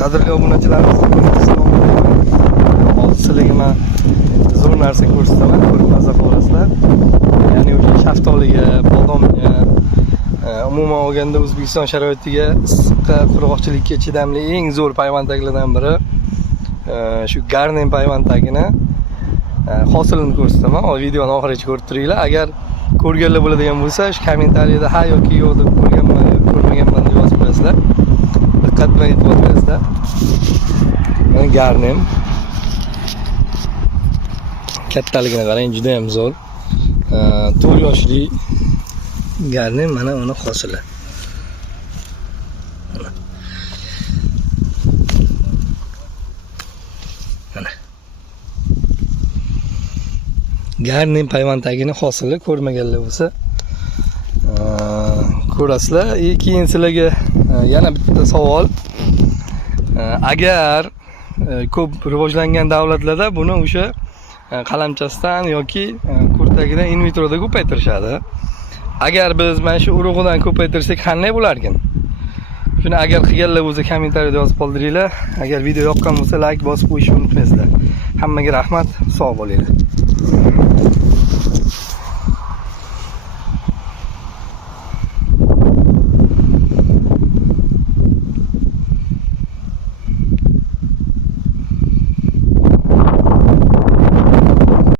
qadrli obunachilarimiz, hozir sizlarga men zo'r narsa ko'rsataman, ko'rib maza qilasizlar. Ya'ni o'sha shaftoliga, bodomga, umuman olganda O'zbekiston sharoitiga, issiqqa, qurg'oqchilikka chidamli eng zo'r payvandaklardan biri shu Garden payvandagini hosilini ko'rsataman. Videoni oxirigacha ko'rib turinglar. Agar ko'rganlar bo'ladigan bo'lsa, shu kommentariyada ha yoki yo'q deb ko'rganman, ko'rmaganman deb yozib qo'yasizlar. Diqqat bilan e'tibor berasizlar. Mana Garden. Kattaligini qarang, juda ham zo'r. 4 yoshli Garden mana uni hosili. Mana. Garden payvandagini hosili ko'rmaganlar bo'lsa, ko'rasizlar. Keyin sizlarga yana bitta savol. Agar ko'p rivojlangan davlatlarda buni o'sha qalamchasidan yoki kurtagidan in vitroda ko'paytirishadi. Agar biz mana shu urug'idan ko'paytirsak qanday bo'lar ekan? Shuni agar qilganlar bo'lsa kommentariyada yozib qoldiringlar. Agar video yoqqan bo'lsa like bosib qo'yishni unutmaysizlar. Hammaga rahmat, sog' bo'linglar.